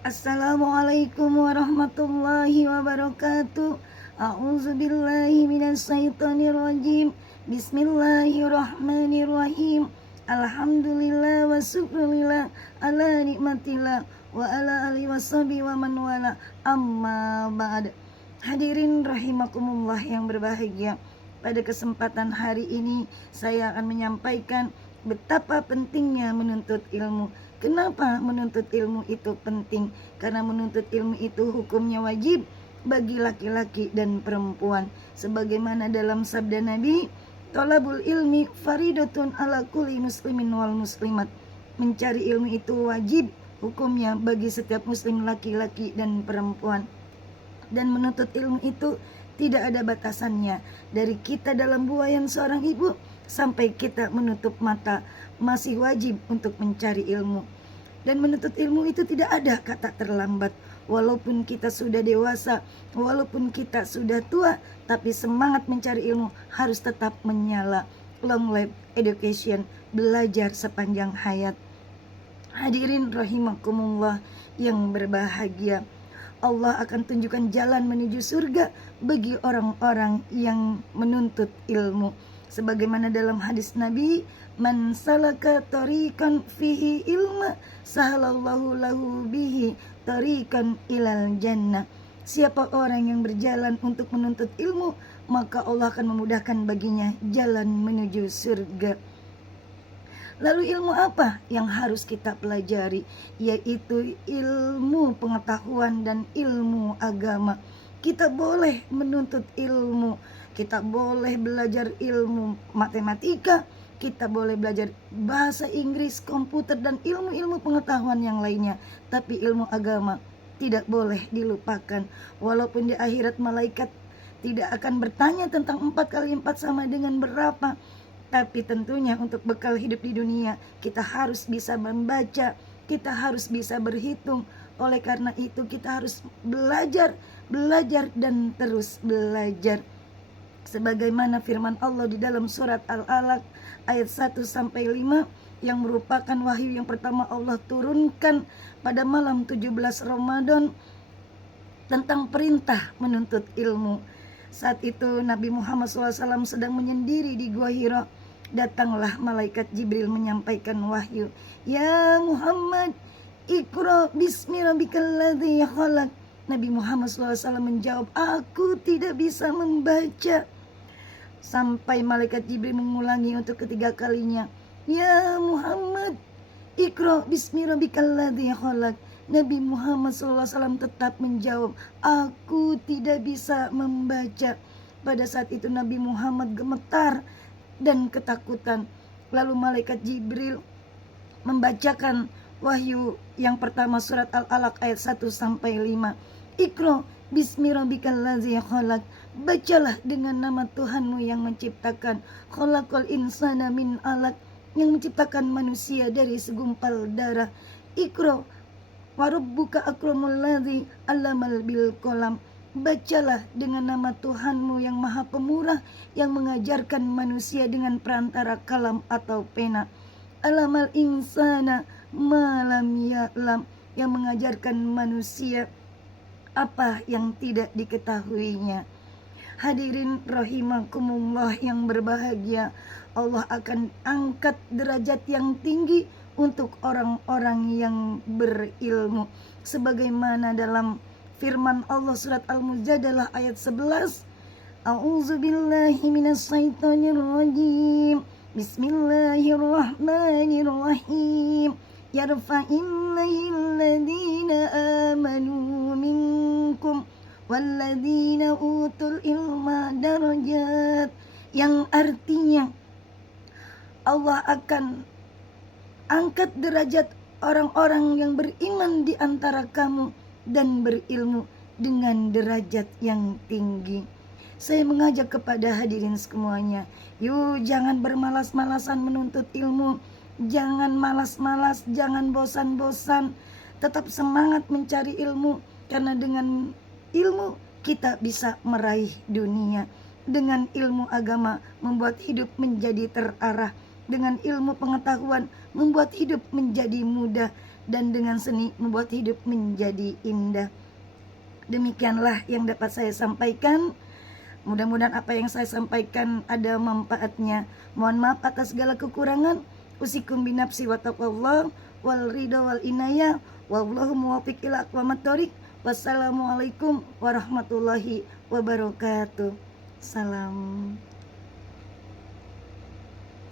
Assalamualaikum warahmatullahi wabarakatuh. A'udzubillahi minasyaitonirrajim. Bismillahirrahmanirrahim. Alhamdulillah wa syukrulillah ala nikmatillah wa ala alihi washabi wa man wala. Amma ba'd. Hadirin rahimakumullah yang berbahagia. Pada kesempatan hari ini saya akan menyampaikan betapa pentingnya menuntut ilmu. Kenapa menuntut ilmu itu penting? Karena menuntut ilmu itu hukumnya wajib bagi laki-laki dan perempuan. Sebagaimana dalam sabda Nabi, "Thalabul ilmi faridatun ala kulli muslimin wal muslimat." Mencari ilmu itu wajib hukumnya bagi setiap muslim laki-laki dan perempuan. Dan menuntut ilmu itu tidak ada batasannya. Dari kita dalam buayan seorang ibu sampai kita menutup mata, masih wajib untuk mencari ilmu. Dan menuntut ilmu itu tidak ada kata terlambat. Walaupun kita sudah dewasa, walaupun kita sudah tua, tapi semangat mencari ilmu harus tetap menyala. Long life education, belajar sepanjang hayat. Hadirin rahimakumullah yang berbahagia, Allah akan tunjukkan jalan menuju surga bagi orang-orang yang menuntut ilmu. Sebagaimana dalam hadis Nabi, "Man salaka tariqan fihi ilma, sahalallahu lahu bihi tariqan ilal jannah." Siapa orang yang berjalan untuk menuntut ilmu, maka Allah akan memudahkan baginya jalan menuju surga. Lalu ilmu apa yang harus kita pelajari? Yaitu ilmu pengetahuan dan ilmu agama. Kita boleh menuntut ilmu, kita boleh belajar ilmu matematika, kita boleh belajar bahasa Inggris, komputer, dan ilmu-ilmu pengetahuan yang lainnya. Tapi ilmu agama tidak boleh dilupakan. Walaupun di akhirat malaikat tidak akan bertanya tentang 4 kali 4 sama dengan berapa, tapi tentunya untuk bekal hidup di dunia kita harus bisa membaca, kita harus bisa berhitung. Oleh karena itu kita harus belajar dan terus belajar. Sebagaimana firman Allah di dalam surat Al-Alaq ayat 1-5 yang merupakan wahyu yang pertama Allah turunkan pada malam 17 Ramadan tentang perintah menuntut ilmu. Saat itu Nabi Muhammad SAW sedang menyendiri di Gua Hira. Datanglah malaikat Jibril menyampaikan wahyu. "Ya Muhammad, Iqra bismi rabbikal ladzi khalaq." Nabi Muhammad SAW menjawab, "Aku tidak bisa membaca." Sampai malaikat Jibril mengulangi untuk ketiga kalinya, "Ya Muhammad, Iqra bismi rabbikal ladzi khalaq." Nabi Muhammad SAW tetap menjawab, "Aku tidak bisa membaca." Pada saat itu Nabi Muhammad gemetar dan ketakutan. Lalu malaikat Jibril membacakan wahyu yang pertama surat Al-Alaq ayat 1-5. "Iqra bismi rabbikal ladzi khalaq." Bacalah dengan nama Tuhanmu yang menciptakan. Khalaqal insana min 'alaq, yang menciptakan manusia dari segumpal darah. "Iqra wa rabbuka akramul ladzi 'allamal bil qalam." Bacalah dengan nama Tuhanmu yang maha pemurah, yang mengajarkan manusia dengan perantara kalam atau pena. "Alamal insana malam ya'lam," yang mengajarkan manusia apa yang tidak diketahuinya. Hadirin rahimakumullah yang berbahagia, Allah akan angkat derajat yang tinggi untuk orang-orang yang berilmu. Sebagaimana dalam firman Allah surat Al-Mujadalah ayat 11, "A'udzubillahi minasyaitonirrajim. Bismillahirrahmanirrahim. Yarfa'illahil ladzina amanu minkum walladzina utul ilma darajat." Yang artinya Allah akan angkat derajat orang-orang yang beriman di antara kamu dan berilmu dengan derajat yang tinggi. Saya mengajak kepada hadirin semuanya, yuk jangan bermalas-malasan menuntut ilmu. Jangan malas-malas, jangan bosan-bosan. Tetap semangat mencari ilmu, karena dengan ilmu kita bisa meraih dunia. Dengan ilmu agama membuat hidup menjadi terarah. Dengan ilmu pengetahuan membuat hidup menjadi mudah. dan dengan seni membuat hidup menjadi indah. Demikianlah yang dapat saya sampaikan. Mudah-mudahan apa yang saya sampaikan ada manfaatnya. Mohon maaf atas segala kekurangan. Usikum binafsi wa taqwallah wal ridha wal inayah. Wallahu muwaffiq ila aqwamit thoriq. Wassalamualaikum warahmatullahi wabarakatuh. Salam.